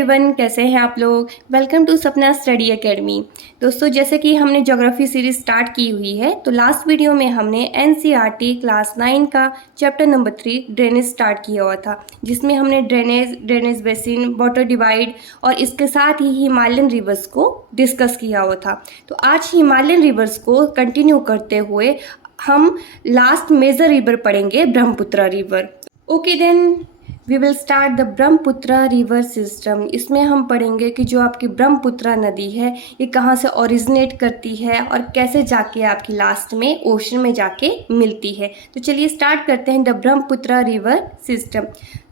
Everyone, कैसे हैं आप लोग। वेलकम टू सपना स्टडी एकेडमी। दोस्तों, जैसे कि हमने ज्योग्राफी सीरीज स्टार्ट की हुई है, तो लास्ट वीडियो में हमने एनसीईआरटी क्लास 9 का चैप्टर नंबर 3 ड्रेनेज स्टार्ट किया हुआ था, जिसमें हमने ड्रेनेज बेसिन, वाटर डिवाइड और इसके साथ ही हिमालयन रिवर्स को डिस्कस किया हुआ था। तो आज हिमालयन रिवर्स को कंटिन्यू करते हुए हम लास्ट मेजर रिवर पढ़ेंगे, Brahmaputra river. Okay then we will start the Brahmaputra river system. इसमें हम पढ़ेंगे कि जो आपकी ब्रह्मपुत्र नदी है ये कहाँ से ओरिजिनेट करती है और कैसे जाके आपकी लास्ट में ओशन में जाके मिलती है। तो चलिए स्टार्ट करते हैं द ब्रह्मपुत्र रिवर सिस्टम।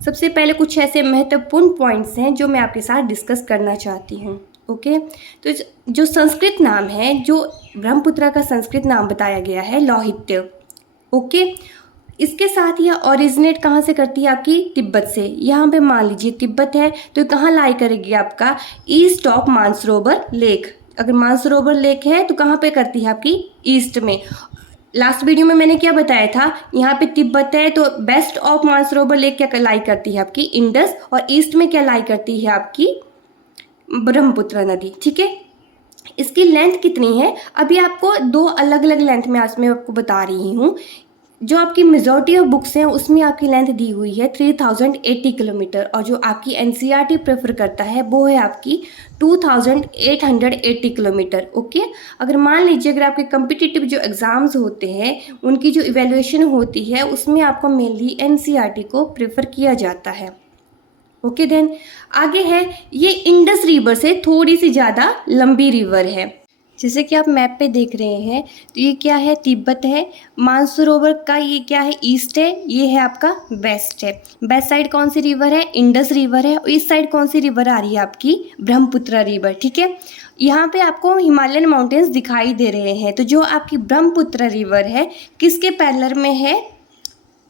सबसे पहले कुछ ऐसे महत्वपूर्ण पॉइंट्स हैं जो मैं आपके साथ डिस्कस करना चाहती हूँ। ओके, तो जो संस्कृत नाम है, जो ब्रह्मपुत्र का संस्कृत नाम बताया गया है लौहित्य। ओके, इसके साथ यह ओरिजिनेट कहाँ से करती है? आपकी तिब्बत से। यहाँ पे मान लीजिए तिब्बत है तो कहाँ लाई करेगी? आपका ईस्ट ऑफ मानसरोवर लेक। अगर मानसरोवर लेक है तो कहाँ पे करती है? आपकी ईस्ट में। लास्ट वीडियो में मैंने क्या बताया था, यहाँ पे तिब्बत है तो वेस्ट ऑफ मानसरोवर लेक क्या लाई करती है? आपकी इंडस। और ईस्ट में क्या लाई करती है? आपकी ब्रह्मपुत्र नदी। ठीक है, इसकी लेंथ कितनी है? अभी आपको दो अलग अलग लेंथ में आज मैं आपको बता रही हूँ। जो आपकी मेजॉरिटी ऑफ बुक्स हैं उसमें आपकी लेंथ दी हुई है 3080 किलोमीटर, और जो आपकी एनसीईआरटी प्रेफर करता है वो है आपकी 2880 किलोमीटर। ओके, अगर मान लीजिए अगर आपके कम्पिटिटिव जो एग्ज़ाम्स होते हैं उनकी जो इवेल्युएशन होती है उसमें आपको मेनली एनसीईआरटी को प्रेफर किया जाता है। ओके देन आगे है, ये इंडस रिवर से थोड़ी सी ज़्यादा लंबी रिवर है। जैसे कि आप मैप पे देख रहे हैं तो ये क्या है? तिब्बत है। मानसरोवर का ये क्या है? ईस्ट है। ये है आपका वेस्ट है। वेस्ट साइड कौन सी रिवर है? इंडस रिवर है। और इस साइड कौन सी रिवर आ रही है? आपकी ब्रह्मपुत्र रिवर। ठीक है, यहाँ पे आपको हिमालयन माउंटेन्स दिखाई दे रहे हैं। तो जो आपकी ब्रह्मपुत्र रिवर है किसके पैरेलल में है?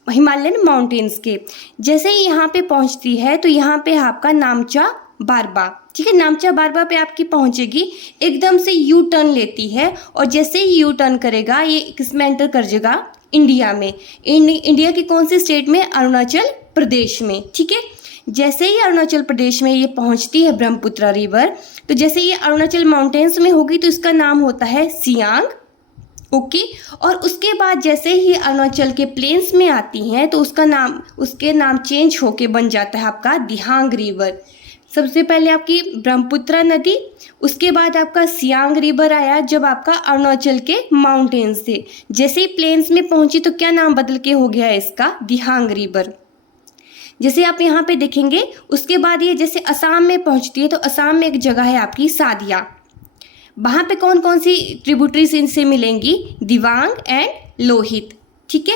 हिमालयन माउंटेन्स के। जैसे ही यहाँ पे पहुँचती है तो यहाँ पे आपका नामचा बारबा। ठीक है, नामचा बारबा पे आपकी पहुंचेगी, एकदम से यू टर्न लेती है और जैसे ही यू टर्न करेगा ये किसमें एंटर कर जाएगा? इंडिया में। इंडिया की कौन सी स्टेट में? अरुणाचल प्रदेश में। ठीक है, जैसे ही अरुणाचल प्रदेश में ये पहुंचती है ब्रह्मपुत्र रिवर, तो जैसे ये अरुणाचल माउंटेन्स में होगी तो इसका नाम होता है सियांग। ओके, और उसके बाद जैसे ही अरुणाचल के प्लेन्स में आती हैं तो उसके नाम चेंज होके बन जाता है आपका दिहांग रिवर। सबसे पहले आपकी ब्रह्मपुत्र नदी, उसके बाद आपका सियांग रिवर आया जब आपका अरुणाचल के माउंटेन्स से। जैसे ही प्लेन्स में पहुंची तो क्या नाम बदल के हो गया इसका? दिहांग रिवर। जैसे आप यहाँ पे देखेंगे उसके बाद ये जैसे असम में पहुंचती है तो असम में एक जगह है आपकी सादिया। वहाँ पे कौन कौन सी ट्रिब्यूटरीज इनसे मिलेंगी? दिबांग एंड लोहित। ठीक है,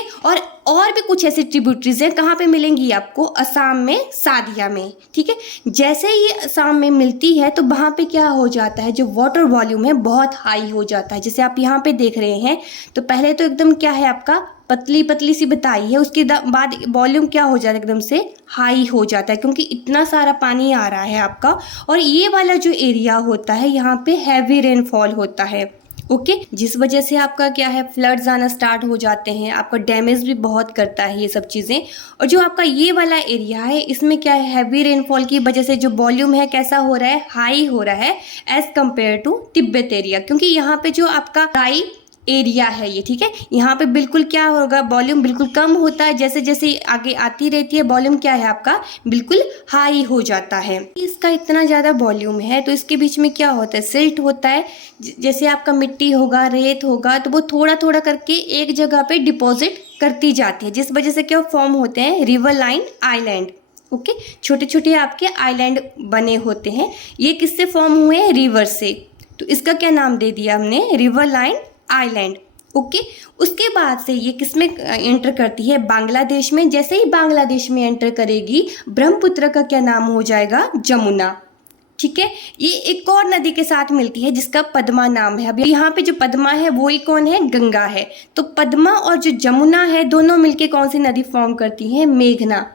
और भी कुछ ऐसी ट्रिब्यूटरीज हैं, कहाँ पे मिलेंगी आपको? असम में सादिया में। ठीक है, जैसे ही असम में मिलती है तो वहाँ पे क्या हो जाता है? जो वाटर वॉल्यूम है बहुत हाई हो जाता है। जैसे आप यहाँ पे देख रहे हैं तो पहले तो एकदम क्या है आपका पतली पतली सी बताई है, उसके बाद वॉल्यूम क्या हो जाता है? एकदम से हाई हो जाता है, क्योंकि इतना सारा पानी आ रहा है आपका। और ये वाला जो एरिया होता है यहाँ पे हैवी रेनफॉल होता है। ओके, जिस वजह से आपका क्या है? फ्लड्स आना स्टार्ट हो जाते हैं, आपका डैमेज भी बहुत करता है ये सब चीज़ें। और जो आपका ये वाला एरिया है इसमें क्या है? हैवी रेनफॉल की वजह से जो वॉल्यूम है कैसा हो रहा है? हाई हो रहा है as compare to Tibet area, क्योंकि यहाँ पे जो आपका ड्राई एरिया है ये। ठीक है, यहाँ पे बिल्कुल क्या होगा? वॉल्यूम बिल्कुल कम होता है, जैसे जैसे आगे आती रहती है वॉल्यूम क्या है आपका? बिल्कुल हाई हो जाता है। इसका इतना ज़्यादा वॉल्यूम है तो इसके बीच में क्या होता है? सिल्ट होता है। जैसे आपका मिट्टी होगा, रेत होगा, तो वो थोड़ा थोड़ा करके एक जगह पे डिपॉजिट करती जाती है, जिस वजह से क्या फॉर्म होते हैं? River line island. ओके, छोटे छोटे आपके आइलैंड बने होते हैं। ये किससे फॉर्म हुए हैं? रिवर से। तो इसका क्या नाम दे दिया हमने? River line island. ओके, उसके बाद से ये किसमें एंटर करती है? बांग्लादेश में। जैसे ही बांग्लादेश में एंटर करेगी ब्रह्मपुत्र का क्या नाम हो जाएगा? जमुना। ठीक है, ये एक और नदी के साथ मिलती है जिसका पद्मा नाम है। अब यहाँ पे जो पद्मा है वो ही कौन है? गंगा है। तो पद्मा और जो जमुना है दोनों मिलके कौन सी नदी फॉर्म करती है? मेघना।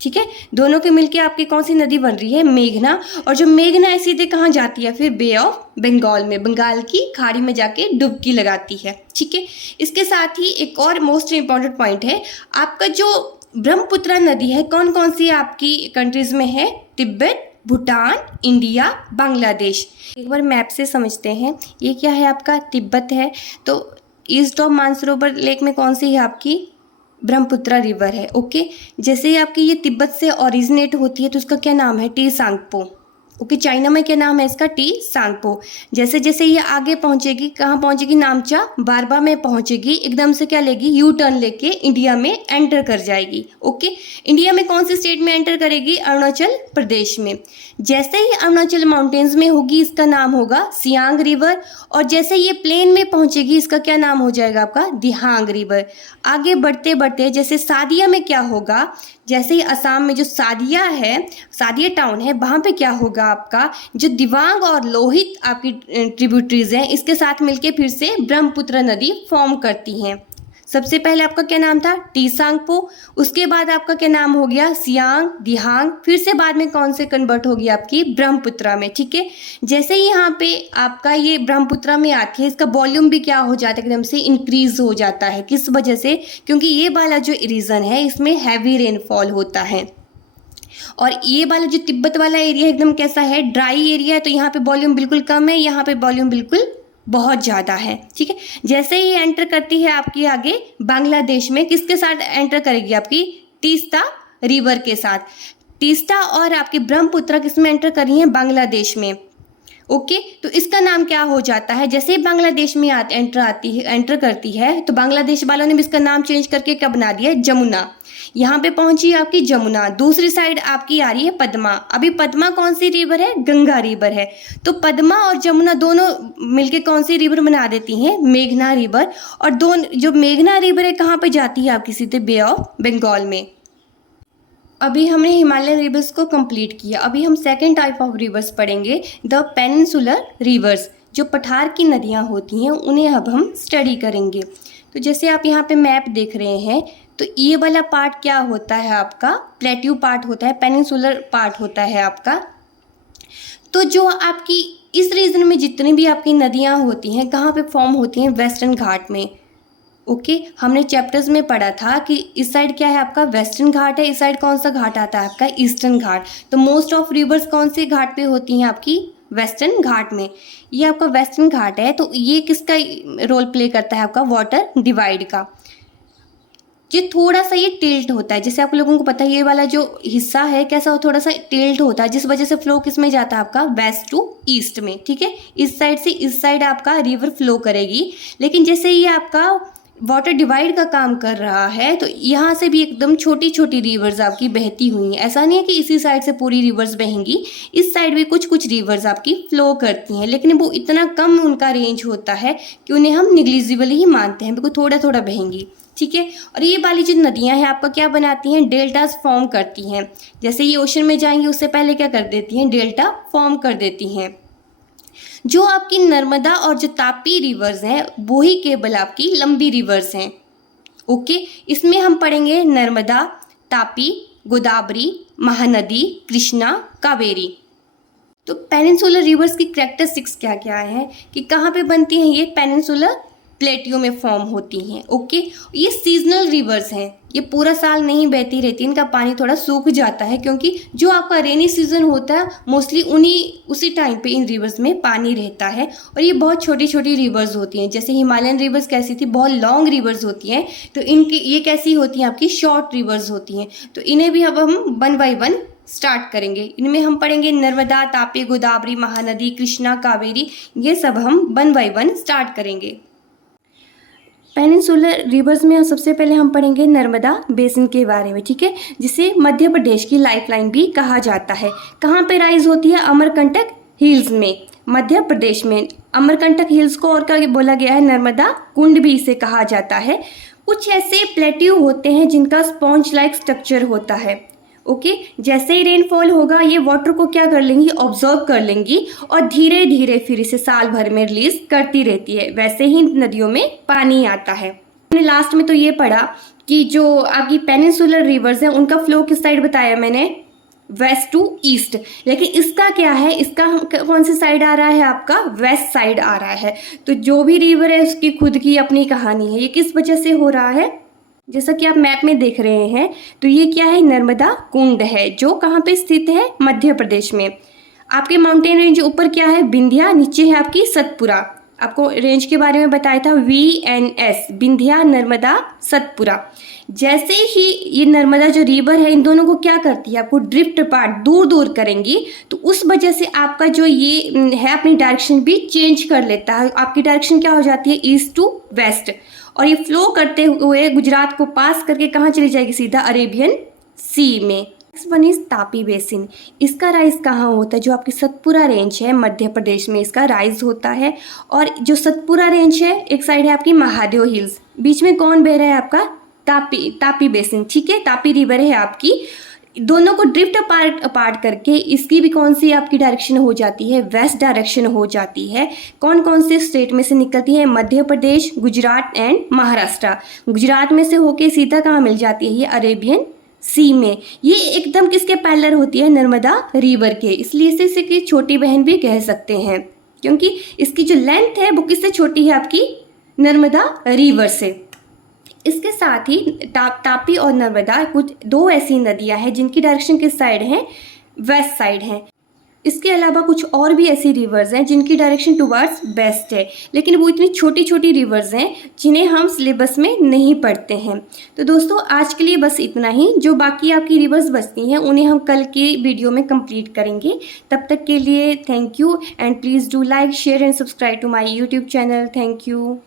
ठीक है, दोनों के मिलके आपकी कौन सी नदी बन रही है? मेघना। और जो मेघना है सीधे कहाँ जाती है? फिर बे ऑफ बंगाल में, बंगाल की खाड़ी में जाके डुबकी लगाती है। ठीक है, इसके साथ ही एक और मोस्ट इम्पॉर्टेंट पॉइंट है, आपका जो ब्रह्मपुत्र नदी है कौन कौन सी आपकी कंट्रीज में है? तिब्बत, भूटान, इंडिया, बांग्लादेश। एक बार मैप से समझते हैं। ये क्या है आपका? तिब्बत है। तो ईस्ट ऑफ मानसरोवर लेक में कौन सी है आपकी? ब्रह्मपुत्रा रिवर है। ओके, जैसे ही आपकी ये तिब्बत से ओरिजिनेट होती है तो उसका क्या नाम है? टी सांगपो। ओके, चाइना में क्या नाम है इसका? टी सांगपो। जैसे जैसे ये आगे पहुंचेगी, कहाँ पहुंचेगी? नामचा बारबा में पहुंचेगी, एकदम से क्या लेगी? यू टर्न लेके इंडिया में एंटर कर जाएगी। ओके, इंडिया में कौन सी स्टेट में एंटर करेगी? अरुणाचल प्रदेश में। जैसे ही अरुणाचल माउंटेन्स में होगी इसका नाम होगा सियांग रिवर, और जैसे ये प्लेन में पहुंचेगी इसका क्या नाम हो जाएगा आपका? दिहांग रिवर। आगे बढ़ते बढ़ते जैसे सादिया में क्या होगा? जैसे ही असम में जो सादिया है, सादिया टाउन है, वहाँ पे क्या होगा आपका? जो दिवांग और लोहित आपकी ट्रिब्यूटरीज हैं, इसके साथ मिलके फिर से ब्रह्मपुत्र नदी फॉर्म करती हैं। सबसे पहले आपका क्या नाम था? टी सांगपो। उसके बाद आपका क्या नाम हो गया? सियांग, दिहांग, फिर से बाद में कौन से कन्वर्ट होगी आपकी? ब्रह्मपुत्रा में। ठीक है, जैसे ही यहाँ पे आपका ये ब्रह्मपुत्रा में आती है, इसका वॉल्यूम भी क्या हो जाता है? एकदम से इंक्रीज हो जाता है। किस वजह से? क्योंकि ये वाला जो रीजन है इसमें हैवी रेनफॉल होता है, और ये वाला जो तिब्बत वाला एरिया एकदम कैसा है? ड्राई एरिया है। तो यहाँ पे वॉल्यूम बिल्कुल कम है, यहाँ पे वॉल्यूम बिल्कुल बहुत ज़्यादा है। ठीक है, जैसे ही एंटर करती है आपकी आगे बांग्लादेश में, किसके साथ एंटर करेगी? आपकी तीस्ता रिवर के साथ। तीस्ता और आपकी ब्रह्मपुत्रा किस में एंटर करी है? बांग्लादेश में। ओके, तो इसका नाम क्या हो जाता है? जैसे ही बांग्लादेश में एंटर करती है तो बांग्लादेश वालों ने भी इसका नाम चेंज करके क्या बना दिया? जमुना। यहाँ पे पहुंची आपकी जमुना। दूसरी साइड आपकी आ रही है पद्मा। अभी पद्मा कौन सी रिवर है? गंगा रिवर है। तो पद्मा और जमुना दोनों मिलके कौन सी रिवर बना देती हैं? मेघना रिवर। और दोनों जो मेघना रिवर है कहाँ पे जाती है आपकी? सीधे बे ऑफ बंगाल में। अभी हमने हिमालयन रिवर्स को कंप्लीट किया। अभी हम सेकेंड टाइप ऑफ रिवर्स पढ़ेंगे, द पेनिनसुलर रिवर्स। जो पठार की नदियाँ होती हैं उन्हें अब हम स्टडी करेंगे। तो जैसे आप यहाँ पे मैप देख रहे हैं, तो ये वाला पार्ट क्या होता है आपका? प्लेट्यू पार्ट होता है, पेनिनसुलर पार्ट होता है आपका। तो जो आपकी इस रीजन में जितनी भी आपकी नदियाँ होती हैं, कहाँ पे फॉर्म होती हैं? वेस्टर्न घाट में। ओके, हमने चैप्टर्स में पढ़ा था कि इस साइड क्या है आपका? वेस्टर्न घाट है। इस साइड कौन सा घाट आता है आपका? ईस्टर्न घाट। तो मोस्ट ऑफ रिवर्स कौन से घाट पे होती हैं आपकी? वेस्टर्न घाट में। ये आपका वेस्टर्न घाट है, तो ये किसका रोल प्ले करता है आपका? वाटर डिवाइड का। ये थोड़ा सा ये टिल्ट होता है, जैसे आप लोगों को पता है ये वाला जो हिस्सा है कैसा हो? थोड़ा सा टिल्ट होता है, जिस वजह से फ्लो किस में जाता है आपका? वेस्ट टू ईस्ट में। ठीक है, इस साइड से इस साइड आपका रिवर फ्लो करेगी। लेकिन जैसे ये आपका वाटर डिवाइड का काम कर रहा है, तो यहाँ से भी एकदम छोटी छोटी रिवर्स आपकी बहती हुई हैं। ऐसा नहीं है कि इसी साइड से पूरी रिवर्स बहेंगी, इस साइड भी कुछ कुछ रिवर्स आपकी फ्लो करती हैं, लेकिन वो इतना कम उनका रेंज होता है कि उन्हें हम निग्लिजिबल ही मानते हैं, बिल्कुल थोड़ा थोड़ा बहेंगी। ठीक है, और ये वाली जो नदियाँ हैं आपका क्या बनाती हैं? डेल्टास फॉर्म करती हैं। जैसे ये ओशन में जाएंगी उससे पहले क्या कर देती हैं? डेल्टा फॉर्म कर देती हैं। जो आपकी नर्मदा और जो तापी रिवर्स हैं वो ही केवल आपकी लंबी रिवर्स हैं। ओके, इसमें हम पढ़ेंगे नर्मदा, तापी, गोदावरी, महानदी, कृष्णा, कावेरी। तो पेनिनसुलर रिवर्स की कैरेक्टरिस्टिक्स क्या क्या है कि कहाँ पे बनती हैं? ये पेनिनसुलर प्लेटियो में फॉर्म होती हैं। ओके, ये सीजनल रिवर्स हैं, ये पूरा साल नहीं बहती रहती, इनका पानी थोड़ा सूख जाता है, क्योंकि जो आपका रेनी सीजन होता है मोस्टली उसी टाइम पे इन रिवर्स में पानी रहता है। और ये बहुत छोटी छोटी रिवर्स होती हैं। जैसे हिमालयन रिवर्स कैसी थी? बहुत लॉन्ग रिवर्स होती हैं, तो इनकी ये कैसी होती हैं? आपकी शॉर्ट रिवर्स होती हैं। तो इन्हें भी अब हम वन बाय वन स्टार्ट करेंगे। इनमें हम पढ़ेंगे नर्मदा, तापी, गोदावरी, महानदी, कृष्णा, कावेरी, ये सब हम वन बाय वन स्टार्ट करेंगे। पेनिनसुलर रिवर्स में सबसे पहले हम पढ़ेंगे नर्मदा बेसिन के बारे में। ठीक है, जिसे मध्य प्रदेश की लाइफलाइन भी कहा जाता है। कहाँ पे राइज होती है? अमरकंटक हिल्स में, मध्य प्रदेश में। अमरकंटक हिल्स को और क्या बोला गया है? नर्मदा कुंड भी इसे कहा जाता है। कुछ ऐसे प्लेट्यू होते हैं जिनका स्पॉन्ज लाइक स्ट्रक्चर होता है। ओके, जैसे ही रेनफॉल होगा ये वाटर को क्या कर लेंगी? ऑब्जर्व कर लेंगी और धीरे धीरे फिर इसे साल भर में रिलीज करती रहती है। वैसे ही नदियों में पानी आता है। हमने लास्ट में तो ये पढ़ा कि जो आपकी पेनिनसुलर रिवर्स है उनका फ्लो किस साइड बताया मैंने? West to east. लेकिन इसका क्या है? इसका कौन सी साइड आ रहा है? आपका वेस्ट साइड आ रहा है। तो जो भी रिवर है उसकी खुद की अपनी कहानी है। ये किस वजह से हो रहा है? जैसा कि आप मैप में देख रहे हैं, तो ये क्या है, नर्मदा कुंड है, जो कहाँ पे स्थित है, मध्य प्रदेश में। आपके माउंटेन रेंज ऊपर क्या है, विंध्या, नीचे है आपकी सतपुरा। आपको रेंज के बारे में बताया था, VNS, विंध्या, नर्मदा, सतपुरा। जैसे ही ये नर्मदा जो रिवर है, इन दोनों को क्या करती है, आपको ड्रिफ्ट अपार्ट, दूर दूर करेंगी, तो उस वजह से आपका जो ये है अपनी डायरेक्शन भी चेंज कर लेता है। आपकी डायरेक्शन क्या हो जाती है, ईस्ट टू वेस्ट, और ये फ्लो करते हुए गुजरात को पास करके कहाँ चली जाएगी, सीधा अरेबियन सी में। Next one is Tapi basin. इसका राइज कहाँ होता है, जो आपकी सतपुरा रेंज है मध्य प्रदेश में, इसका राइज होता है। और जो सतपुरा रेंज है, एक साइड है आपकी महादेव हिल्स, बीच में कौन बह रहा है, आपका तापी बेसिन, ठीक है, तापी रिवर है आपकी। दोनों को ड्रिफ्ट अपार्ट करके इसकी भी कौन सी आपकी डायरेक्शन हो जाती है, वेस्ट डायरेक्शन हो जाती है। कौन कौन से स्टेट में से निकलती है, मध्य प्रदेश, गुजरात एंड महाराष्ट्र। गुजरात में से होके सीधा कहाँ मिल जाती है, ये अरेबियन सी में। ये एकदम किसके पैरेलल होती है, नर्मदा रिवर के, इसलिए इसे इसकी छोटी बहन भी कह सकते हैं, क्योंकि इसकी जो लेंथ है वो किससे छोटी है, आपकी नर्मदा रिवर से। इसके साथ ही तापी और नर्मदा कुछ दो ऐसी नदियां हैं जिनकी डायरेक्शन किस साइड है, वेस्ट साइड है। इसके अलावा कुछ और भी ऐसी रिवर्स हैं जिनकी डायरेक्शन टुवर्ड्स वेस्ट है, लेकिन वो इतनी छोटी छोटी रिवर्स हैं जिन्हें हम सिलेबस में नहीं पढ़ते हैं। तो दोस्तों आज के लिए बस इतना ही। जो बाकी आपकी रिवर्स बचती हैं उन्हें हम कल के वीडियो में कंप्लीट करेंगे। तब तक के लिए thank you, and please do like, share and subscribe to my YouTube channel. Thank you.